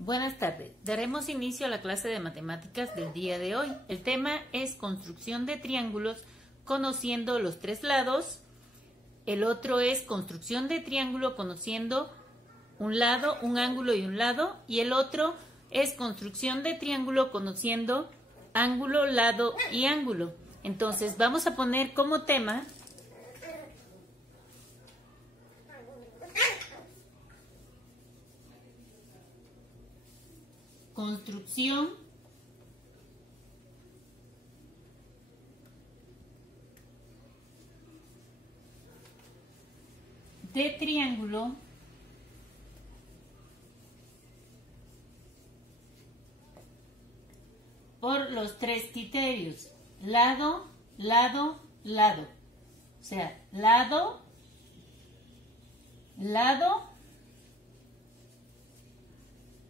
Buenas tardes. Daremos inicio a la clase de matemáticas del día de hoy. El tema es construcción de triángulos conociendo los tres lados. El otro es construcción de triángulo conociendo un lado, un ángulo y un lado. Y el otro es construcción de triángulo conociendo ángulo, lado y ángulo. Entonces vamos a poner como tema construcción de triángulo por los tres criterios: lado, lado, lado. O sea, lado, lado,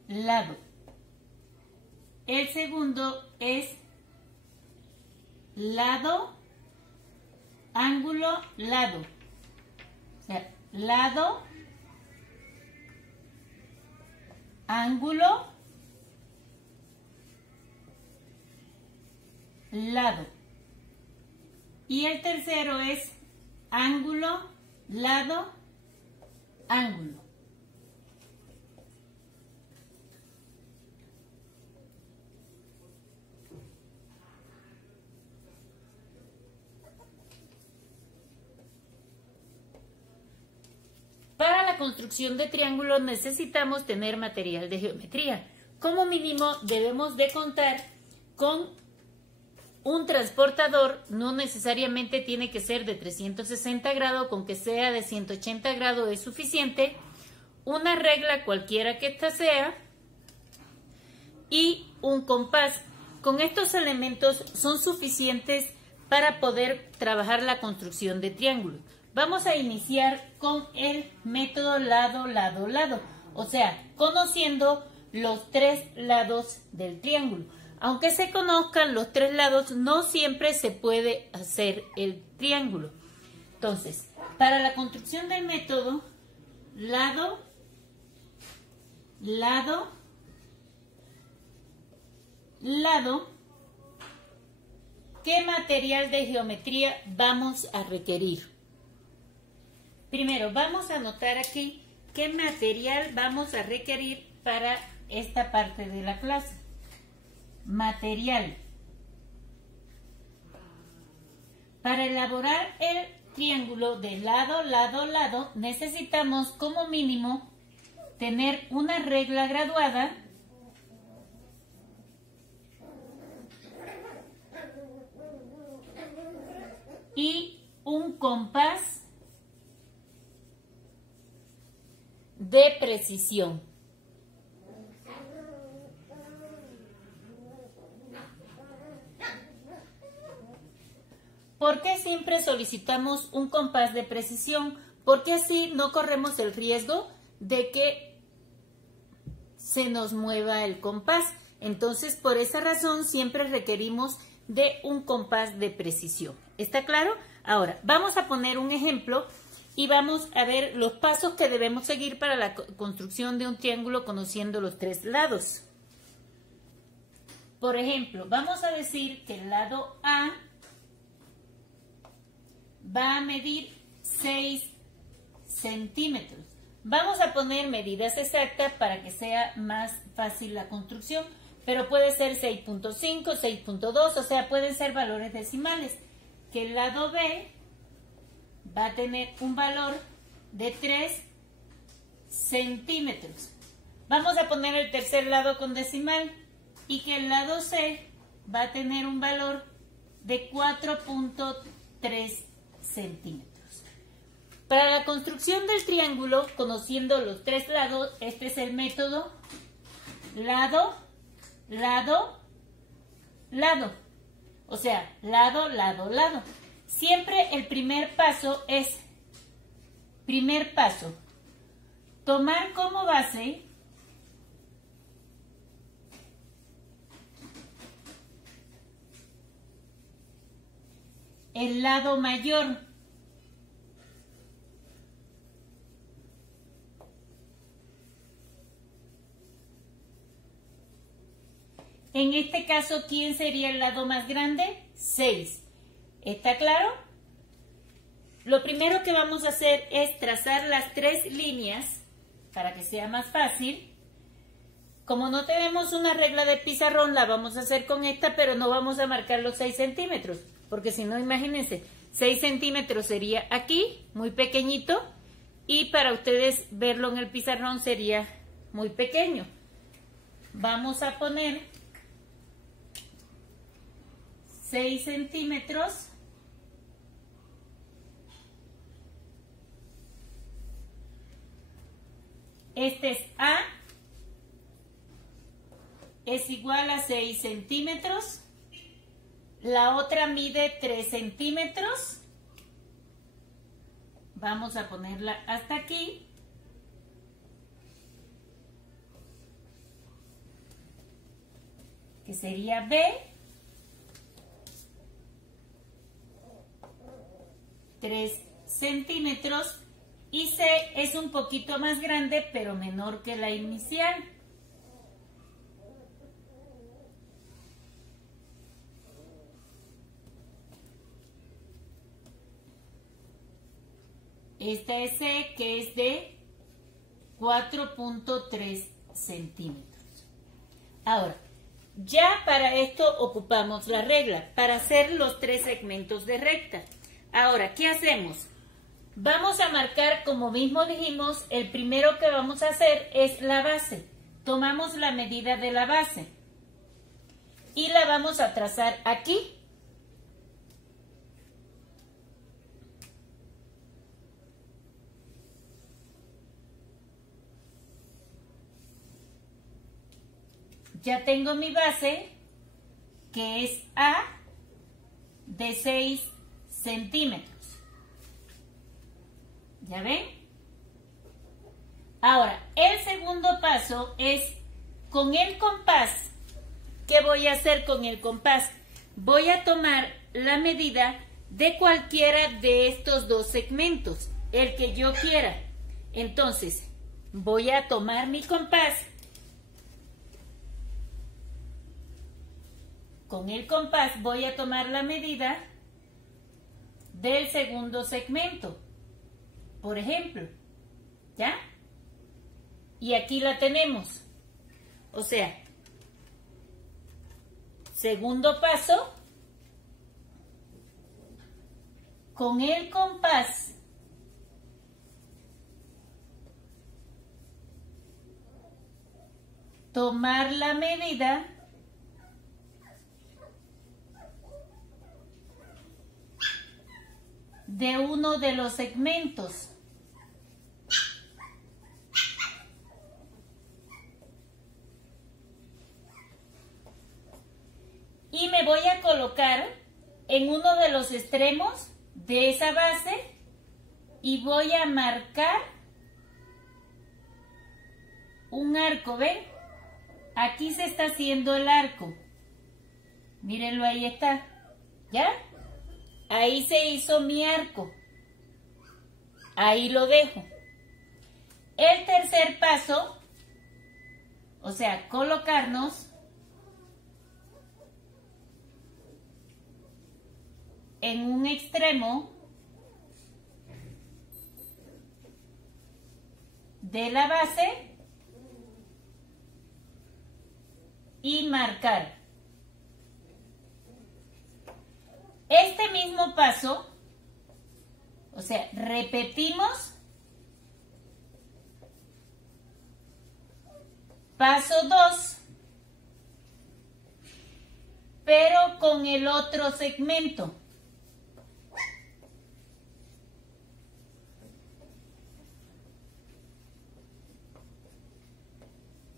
lado. El segundo es lado, ángulo, lado. O sea, lado, ángulo, lado. Y el tercero es ángulo, lado, ángulo. Para la construcción de triángulos necesitamos tener material de geometría. Como mínimo debemos de contar con un transportador. No necesariamente tiene que ser de 360 grados, con que sea de 180 grados es suficiente. Una regla cualquiera que ésta sea y un compás. Con estos elementos son suficientes para poder trabajar la construcción de triángulos. Vamos a iniciar con el método lado, lado, lado. O sea, conociendo los tres lados del triángulo. Aunque se conozcan los tres lados, no siempre se puede hacer el triángulo. Entonces, para la construcción del método lado, lado, lado, ¿qué material de geometría vamos a requerir? Primero, vamos a anotar aquí qué material vamos a requerir para esta parte de la clase. Material. Para elaborar el triángulo de lado, lado, lado, necesitamos como mínimo tener una regla graduada y un compás de precisión. ¿Por qué siempre solicitamos un compás de precisión? Porque así no corremos el riesgo de que se nos mueva el compás. Entonces, por esa razón, siempre requerimos de un compás de precisión. ¿Está claro? Ahora, vamos a poner un ejemplo y vamos a ver los pasos que debemos seguir para la construcción de un triángulo conociendo los tres lados. Por ejemplo, vamos a decir que el lado A va a medir 6 centímetros. Vamos a poner medidas exactas para que sea más fácil la construcción, pero puede ser 6.5, 6.2, o sea, pueden ser valores decimales. Que el lado B va a tener un valor de 3 centímetros. Vamos a poner el tercer lado con decimal y que el lado C va a tener un valor de 4.3 centímetros. Para la construcción del triángulo, conociendo los tres lados, este es el método lado, lado, lado. O sea, lado, lado, lado. Siempre el primer paso es, tomar como base el lado mayor. En este caso, ¿quién sería el lado más grande? 6. ¿Está claro? Lo primero que vamos a hacer es trazar las 3 líneas para que sea más fácil. Como no tenemos una regla de pizarrón, la vamos a hacer con esta, pero no vamos a marcar los 6 centímetros, porque si no, imagínense, 6 centímetros sería aquí, muy pequeñito, y para ustedes verlo en el pizarrón sería muy pequeño. Vamos a poner 6 centímetros. Este es A, es igual a 6 centímetros. La otra mide 3 centímetros. Vamos a ponerla hasta aquí. Que sería B. 3 centímetros. Y C es un poquito más grande, pero menor que la inicial. Esta es C, que es de 4.3 centímetros. Ahora, ya para esto ocupamos la regla, para hacer los 3 segmentos de recta. Ahora, ¿qué hacemos? Vamos a marcar, como mismo dijimos, el primero que vamos a hacer es la base. Tomamos la medida de la base y la vamos a trazar aquí. Ya tengo mi base, que es A, de 6 centímetros. ¿Ya ven? Ahora, el segundo paso es con el compás. ¿Qué voy a hacer con el compás? Voy a tomar la medida de cualquiera de estos 2 segmentos, el que yo quiera. Entonces, voy a tomar mi compás. Con el compás voy a tomar la medida del segundo segmento, por ejemplo, ¿ya? Y aquí la tenemos. O sea, segundo paso, con el compás tomar la medida de uno de los segmentos. Y me voy a colocar en uno de los extremos de esa base y voy a marcar un arco, ¿ven? Aquí se está haciendo el arco. Mírenlo, ahí está. ¿Ya? Ahí se hizo mi arco. Ahí lo dejo. El tercer paso, o sea, colocarnos en un extremo de la base y marcar. Este mismo paso, o sea, repetimos paso 2, pero con el otro segmento.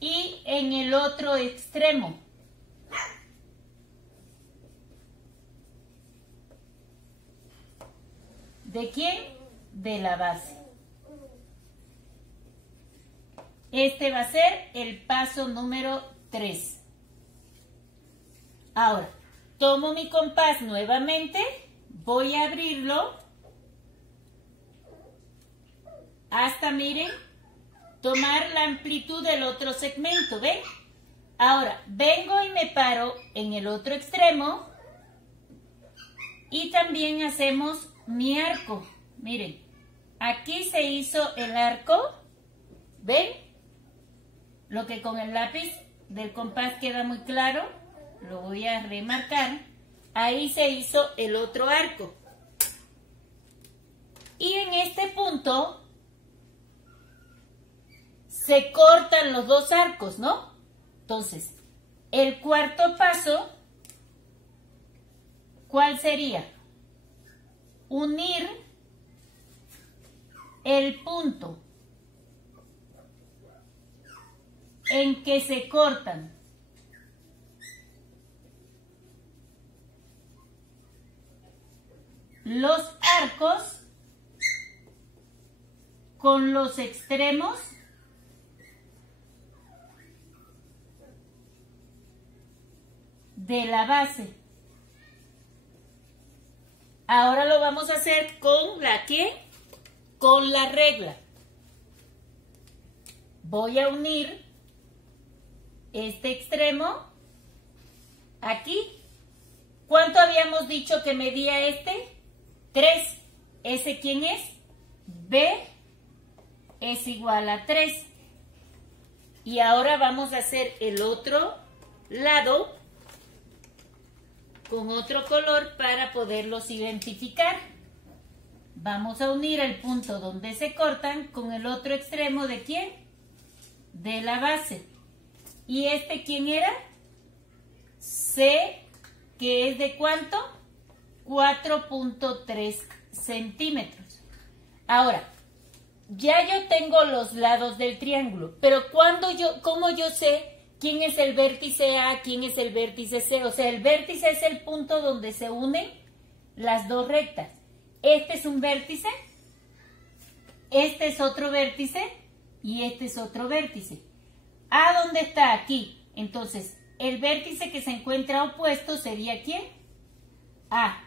Y en el otro extremo. ¿De quién? De la base. Este va a ser el paso número 3. Ahora, tomo mi compás nuevamente, voy a abrirlo hasta, miren, tomar la amplitud del otro segmento, ¿ven? Ahora, vengo y me paro en el otro extremo y también hacemos mi arco. Miren, aquí se hizo el arco, ¿ven? Lo que con el lápiz del compás queda muy claro, lo voy a remarcar. Ahí se hizo el otro arco. Y en este punto se cortan los dos arcos, ¿no? Entonces, el cuarto paso, ¿cuál sería? Unir el punto en que se cortan los arcos con los extremos de la base. Ahora lo vamos a hacer con la ¿qué? Con la regla. Voy a unir este extremo aquí. ¿Cuánto habíamos dicho que medía este? 3. ¿Ese quién es? B es igual a 3. Y ahora vamos a hacer el otro lado con otro color para poderlos identificar. Vamos a unir el punto donde se cortan con el otro extremo ¿de quién? De la base. ¿Y este quién era? C, que es de ¿cuánto? 4.3 centímetros. Ahora, ya yo tengo los lados del triángulo, pero ¿cómo yo sé quién es el vértice A, quién es el vértice C? O sea, el vértice es el punto donde se unen las dos rectas. Este es un vértice, este es otro vértice y este es otro vértice. ¿A dónde está? Aquí. Entonces, el vértice que se encuentra opuesto sería ¿quién? A.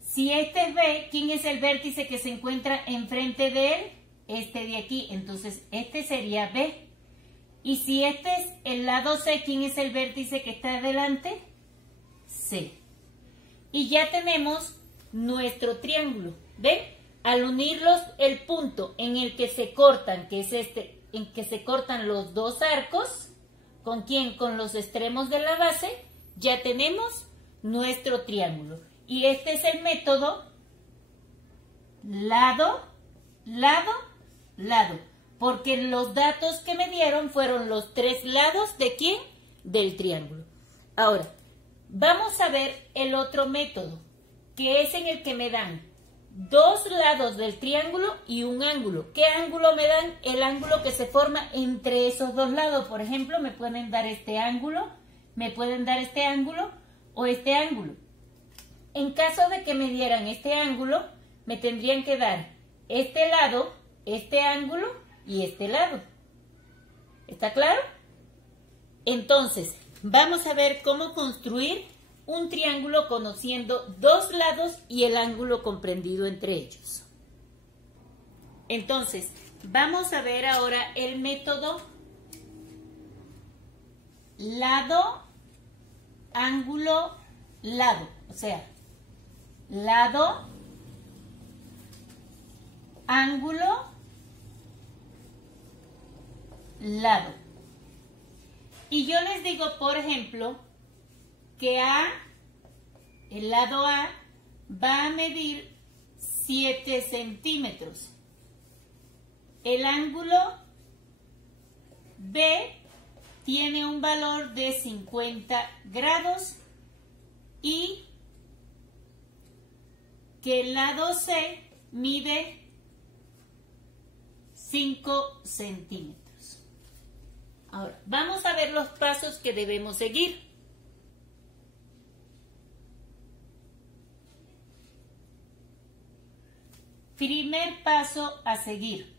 Si este es B, ¿quién es el vértice que se encuentra enfrente de él? Este de aquí. Entonces, este sería B. Y si este es el lado C, ¿quién es el vértice que está adelante? C. Y ya tenemos nuestro triángulo. ¿Ven? Al unirlos, el punto en el que se cortan, que es este, en que se cortan los dos arcos, ¿con quién? Con los extremos de la base, ya tenemos nuestro triángulo. Y este es el método lado, lado, lado. Porque los datos que me dieron fueron los 3 lados ¿de quién? Del triángulo. Ahora, vamos a ver el otro método, que es en el que me dan 2 lados del triángulo y un ángulo. ¿Qué ángulo me dan? El ángulo que se forma entre esos dos lados. Por ejemplo, me pueden dar este ángulo, me pueden dar este ángulo o este ángulo. En caso de que me dieran este ángulo, me tendrían que dar este lado, este ángulo y este lado. ¿Está claro? Entonces, vamos a ver cómo construir un triángulo conociendo 2 lados y el ángulo comprendido entre ellos. Entonces, vamos a ver ahora el método lado, ángulo, lado. O sea, lado, ángulo, lado. Y yo les digo, por ejemplo, que el lado A va a medir 7 centímetros. El ángulo B tiene un valor de 50 grados y que el lado C mide 5 centímetros. Ahora, vamos a ver los pasos que debemos seguir. Primer paso a seguir.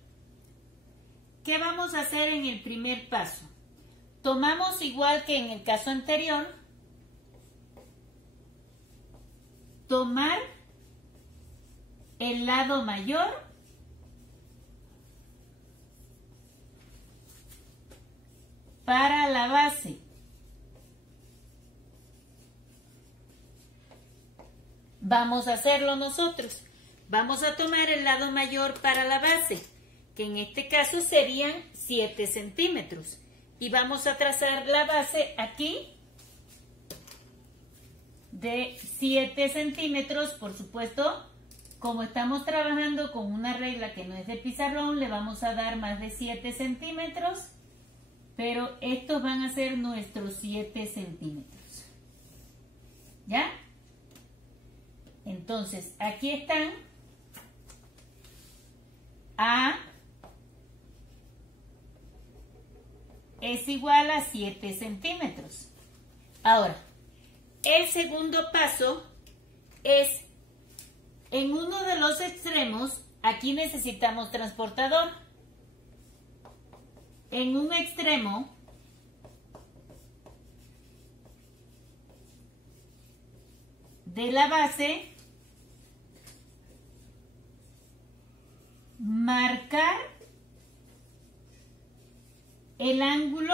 ¿Qué vamos a hacer en el primer paso? Tomamos igual que en el caso anterior, tomar el lado mayor para la base. Vamos a hacerlo nosotros. Vamos a tomar el lado mayor para la base, que en este caso serían 7 centímetros. Y vamos a trazar la base aquí de 7 centímetros. Por supuesto, como estamos trabajando con una regla que no es de pizarrón, le vamos a dar más de 7 centímetros. Pero estos van a ser nuestros 7 centímetros. ¿Ya? Entonces, aquí están. A es igual a 7 centímetros. Ahora, el segundo paso es, en uno de los extremos, aquí necesitamos transportador. En un extremo de la base, marcar el ángulo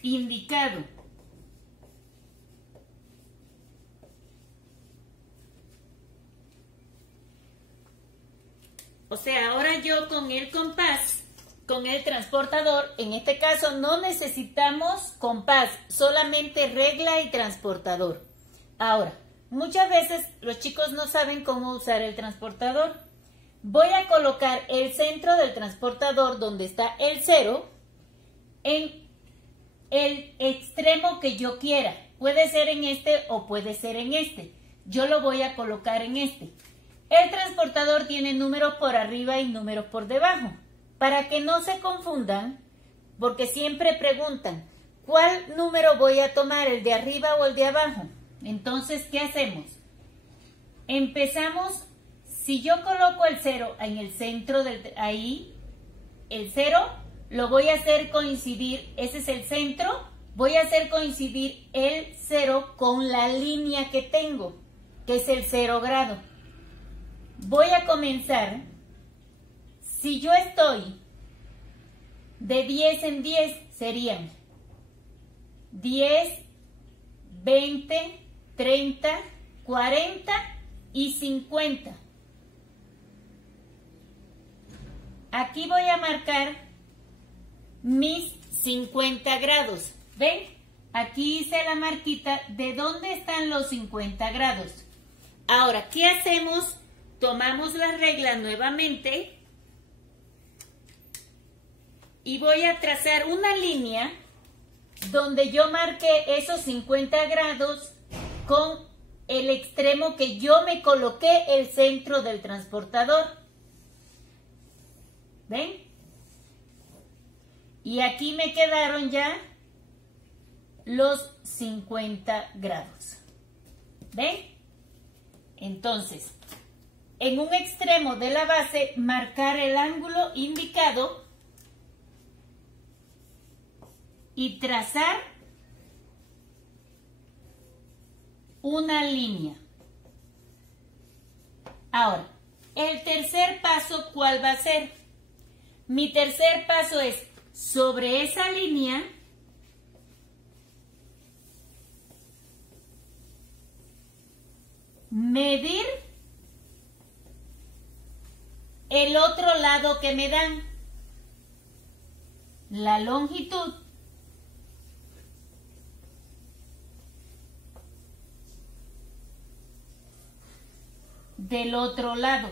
indicado. O sea, ahora yo con el compás, con el transportador, en este caso no necesitamos compás, solamente regla y transportador. Ahora, muchas veces los chicos no saben cómo usar el transportador. Voy a colocar el centro del transportador donde está el 0 en el extremo que yo quiera. Puede ser en este o puede ser en este. Yo lo voy a colocar en este. El transportador tiene números por arriba y números por debajo. Para que no se confundan, porque siempre preguntan, ¿cuál número voy a tomar, el de arriba o el de abajo? Entonces, ¿qué hacemos? Empezamos, si yo coloco el 0 en el centro, ahí, el 0, lo voy a hacer coincidir, ese es el centro, voy a hacer coincidir el 0 con la línea que tengo, que es el 0 grado. Voy a comenzar, si yo estoy de 10 en 10, serían 10, 20, 30, 40 y 50. Aquí voy a marcar mis 50 grados. ¿Ven? Aquí hice la marquita de dónde están los 50 grados. Ahora, ¿qué hacemos? Tomamos la regla nuevamente y voy a trazar una línea donde yo marqué esos 50 grados con el extremo que yo me coloqué el centro del transportador. ¿Ven? Y aquí me quedaron ya los 50 grados. ¿Ven? Entonces, en un extremo de la base, marcar el ángulo indicado y trazar una línea. Ahora, el tercer paso, ¿cuál va a ser? Mi tercer paso es, sobre esa línea, medir el otro lado que me dan, la longitud del otro lado.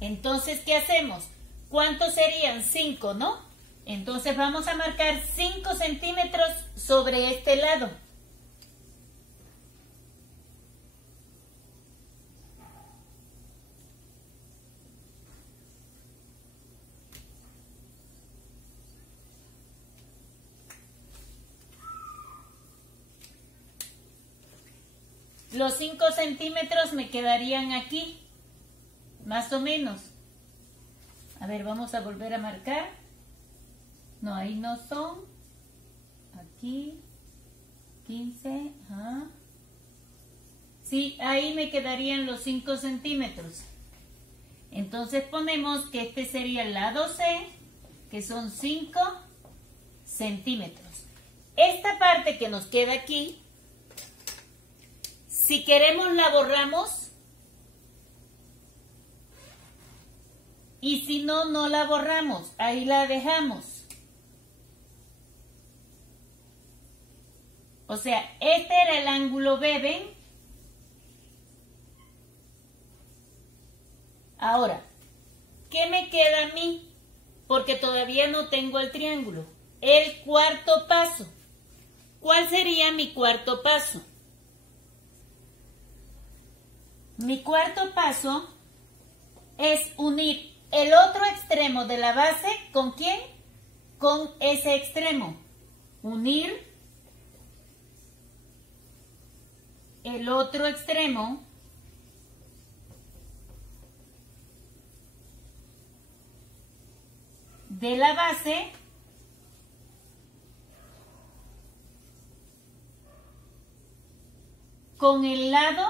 Entonces, ¿qué hacemos? ¿Cuántos serían? 5, ¿no? Entonces vamos a marcar 5 centímetros sobre este lado. Los 5 centímetros me quedarían aquí, más o menos. A ver, vamos a volver a marcar. No, ahí no son. Aquí, 15, ¿sí? Ahí me quedarían los 5 centímetros. Entonces ponemos que este sería el lado C, que son 5 centímetros. Esta parte que nos queda aquí, si queremos la borramos, y si no, no la borramos, ahí la dejamos. O sea, este era el ángulo B, ¿ven? Ahora, ¿qué me queda a mí? Porque todavía no tengo el triángulo. El cuarto paso. ¿Cuál sería mi cuarto paso? Mi cuarto paso es unir el otro extremo de la base, ¿con quién? Con ese extremo. Unir el otro extremo de la base con el lado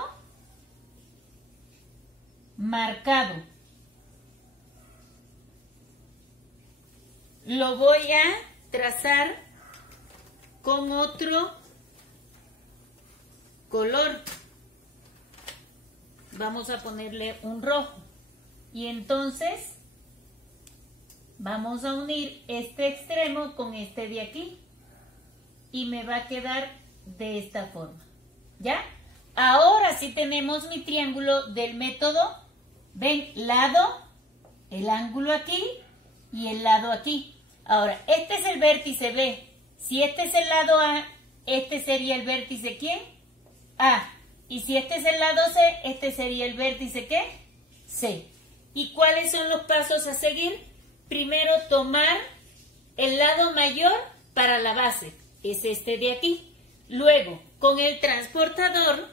marcado. Lo voy a trazar con otro color. Vamos a ponerle un rojo. Y entonces vamos a unir este extremo con este de aquí. Y me va a quedar de esta forma. ¿Ya? Ahora sí tenemos mi triángulo del método. ¿Ven? Lado, el ángulo aquí y el lado aquí. Ahora, este es el vértice B. Si este es el lado A, este sería el vértice ¿quién? A. Y si este es el lado C, este sería el vértice ¿qué? C. ¿Y cuáles son los pasos a seguir? Primero, tomar el lado mayor para la base. Es este de aquí. Luego, con el transportador,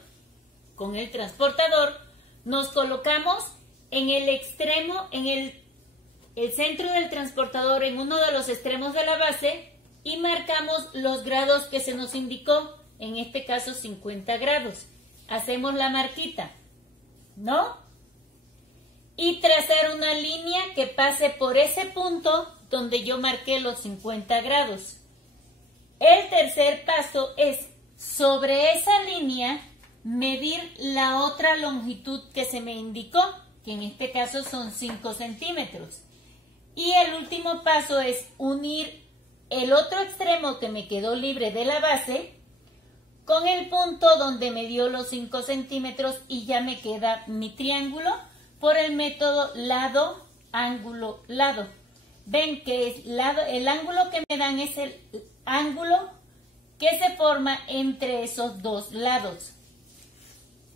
nos colocamos en el extremo, en el centro del transportador, en uno de los extremos de la base, y marcamos los grados que se nos indicó, en este caso 50 grados. Hacemos la marquita, ¿no? Y trazar una línea que pase por ese punto donde yo marqué los 50 grados. El tercer paso es, sobre esa línea, medir la otra longitud que se me indicó, que en este caso son 5 centímetros. Y el último paso es unir el otro extremo que me quedó libre de la base con el punto donde me dio los 5 centímetros y ya me queda mi triángulo por el método lado, ángulo, lado. Ven que es el ángulo que me dan es el ángulo que se forma entre esos dos lados.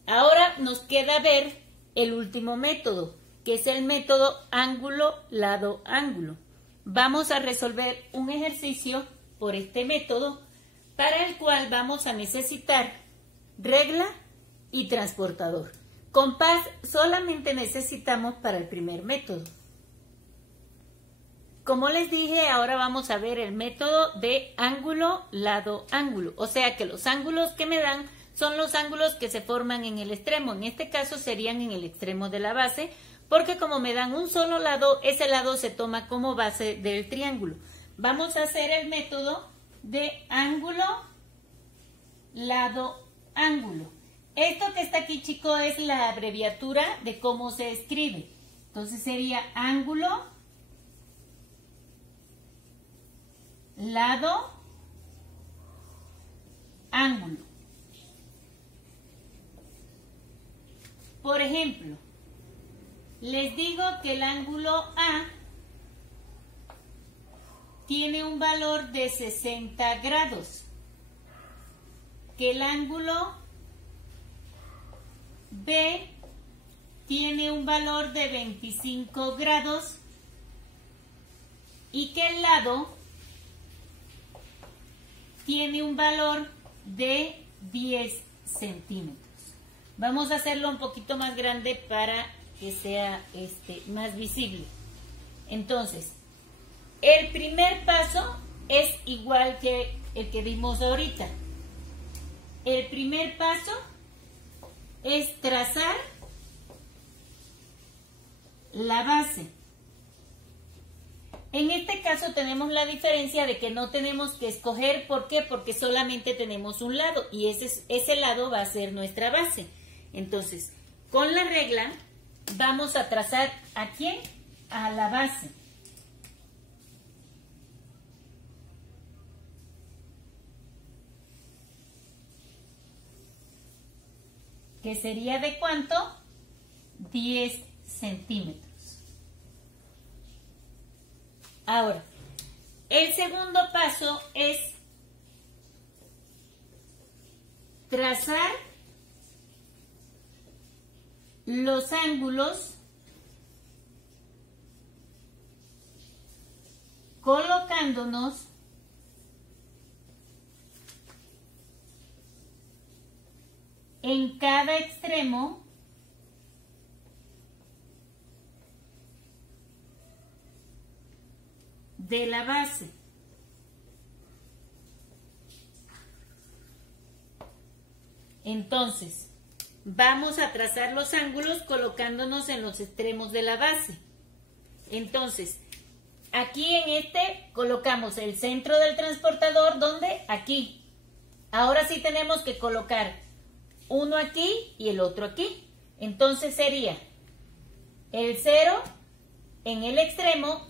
Ahora nos queda ver el último método, que es el método ángulo, lado, ángulo. Vamos a resolver un ejercicio por este método, para el cual vamos a necesitar regla y transportador. Compás solamente necesitamos para el primer método. Como les dije, ahora vamos a ver el método de ángulo, lado, ángulo. O sea que los ángulos que me dan son los ángulos que se forman en el extremo. En este caso serían en el extremo de la base, porque como me dan un solo lado, ese lado se toma como base del triángulo. Vamos a hacer el método de ángulo, lado, ángulo. Esto que está aquí, chicos, es la abreviatura de cómo se escribe. Entonces sería ángulo, lado, ángulo. Por ejemplo, les digo que el ángulo A tiene un valor de 60 grados, que el ángulo B tiene un valor de 25 grados y que el lado tiene un valor de 10 centímetros. Vamos a hacerlo un poquito más grande para que sea más visible. Entonces, el primer paso es igual que el que dimos ahorita. El primer paso es trazar la base. En este caso tenemos la diferencia de que no tenemos que escoger. ¿Por qué? Porque solamente tenemos un lado y ese lado va a ser nuestra base. Entonces, con la regla vamos a trazar ¿a quién? A la base. ¿Que sería de cuánto? 10 centímetros. Ahora, el segundo paso es trazar los ángulos colocándonos en cada extremo de la base. Entonces, vamos a trazar los ángulos colocándonos en los extremos de la base. Entonces, aquí en este colocamos el centro del transportador, ¿dónde? Aquí. Ahora sí tenemos que colocar uno aquí y el otro aquí. Entonces sería el 0 en el extremo,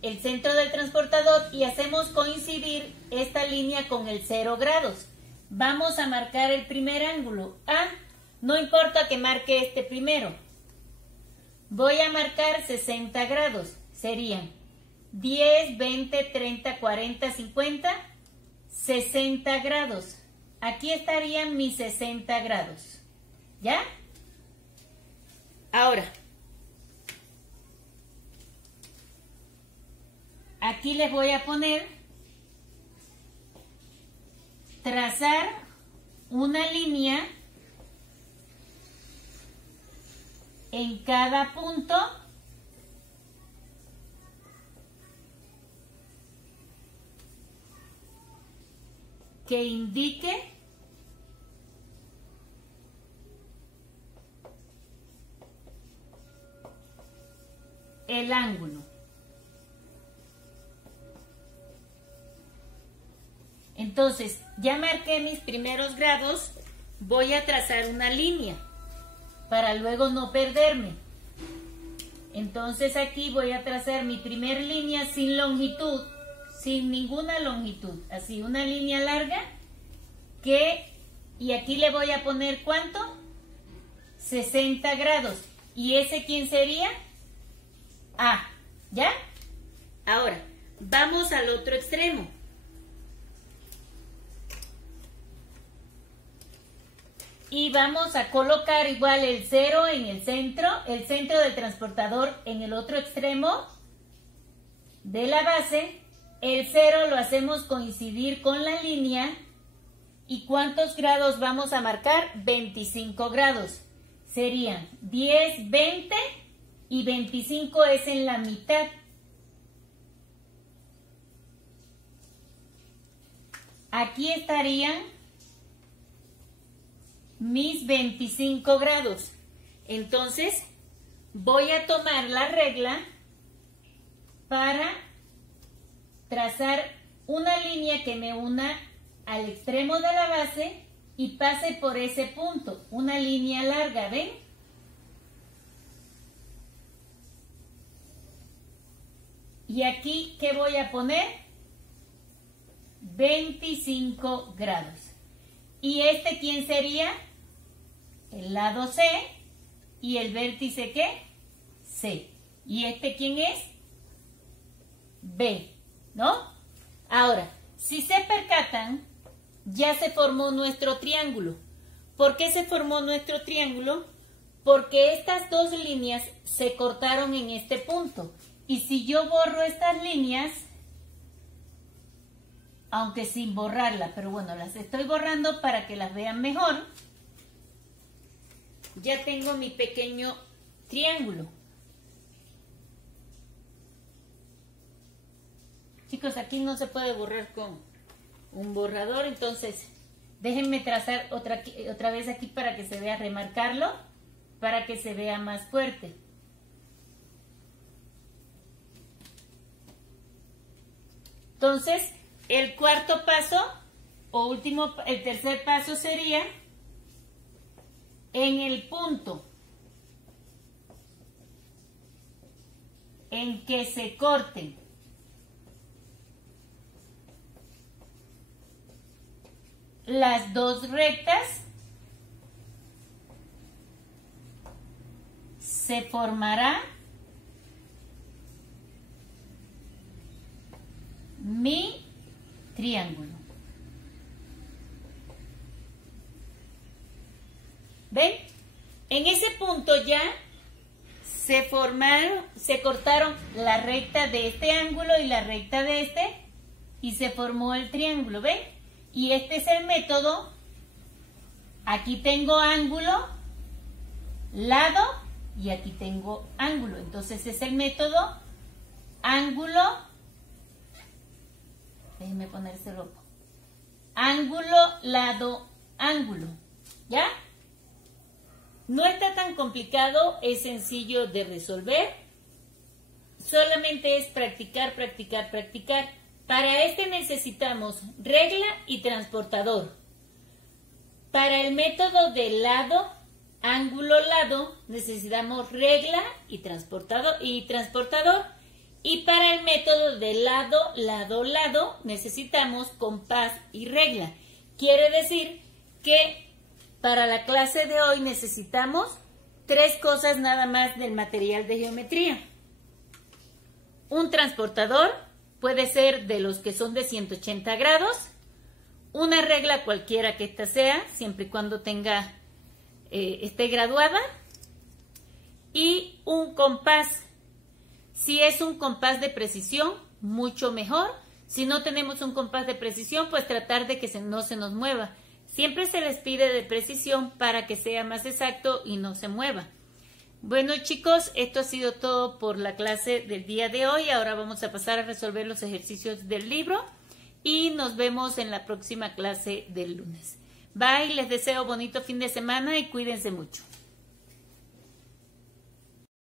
el centro del transportador, y hacemos coincidir esta línea con el 0 grados. Vamos a marcar el primer ángulo. No importa que marque este primero. Voy a marcar 60 grados. Serían 10, 20, 30, 40, 50, 60 grados. Aquí estarían mis 60 grados. ¿Ya? Ahora, aquí les voy a poner trazar una línea en cada punto que indique el ángulo. Entonces, ya marqué mis primeros grados, voy a trazar una línea para luego no perderme. Entonces aquí voy a trazar mi primer línea sin longitud, sin ninguna longitud, así una línea larga y aquí le voy a poner ¿cuánto? 60 grados. ¿Y ese quién sería? A, ¿ya? Ahora, vamos al otro extremo. Y vamos a colocar igual el 0 en el centro del transportador en el otro extremo de la base. El 0 lo hacemos coincidir con la línea. ¿Y cuántos grados vamos a marcar? 25 grados. Serían 10, 20 y 25 es en la mitad. Aquí estarían mis 25 grados. Entonces voy a tomar la regla para trazar una línea que me una al extremo de la base y pase por ese punto, una línea larga, ¿ven? Y aquí, ¿qué voy a poner? 25 grados. ¿Y este quién sería? El lado C. ¿Y el vértice qué? C. ¿Y este quién es? B, ¿no? Ahora, si se percatan, ya se formó nuestro triángulo. ¿Por qué se formó nuestro triángulo? Porque estas dos líneas se cortaron en este punto. Y si yo borro estas líneas, aunque sin borrarlas, pero bueno, las estoy borrando para que las vean mejor, ya tengo mi pequeño triángulo. Chicos, aquí no se puede borrar con un borrador, entonces Déjenme trazar otra vez aquí para que se vea, remarcarlo, para que se vea más fuerte. Entonces, el cuarto paso, o último, el tercer paso sería en el punto en que se corten las dos rectas, se formará mi triángulo. ¿Ven? En ese punto ya se cortaron la recta de este ángulo y la recta de este y se formó el triángulo, ¿ven? Y este es el método. Aquí tengo ángulo, lado y aquí tengo ángulo. Entonces es el método ángulo, déjenme ponérselo, ángulo, lado, ángulo, ¿ya? No está tan complicado, es sencillo de resolver. Solamente es practicar, practicar, practicar. Para este necesitamos regla y transportador. Para el método de lado, ángulo, lado, necesitamos regla y transportador. Y para el método de lado, lado, lado, necesitamos compás y regla. Quiere decir que para la clase de hoy necesitamos 3 cosas nada más del material de geometría. Un transportador, puede ser de los que son de 180 grados, una regla cualquiera que ésta sea, siempre y cuando tenga, esté graduada, y un compás. Si es un compás de precisión, mucho mejor. Si no tenemos un compás de precisión, pues tratar de que no se nos mueva. Siempre se les pide de precisión para que sea más exacto y no se mueva. Bueno, chicos, esto ha sido todo por la clase del día de hoy. Ahora vamos a pasar a resolver los ejercicios del libro y nos vemos en la próxima clase del lunes. Bye, les deseo bonito fin de semana y cuídense mucho.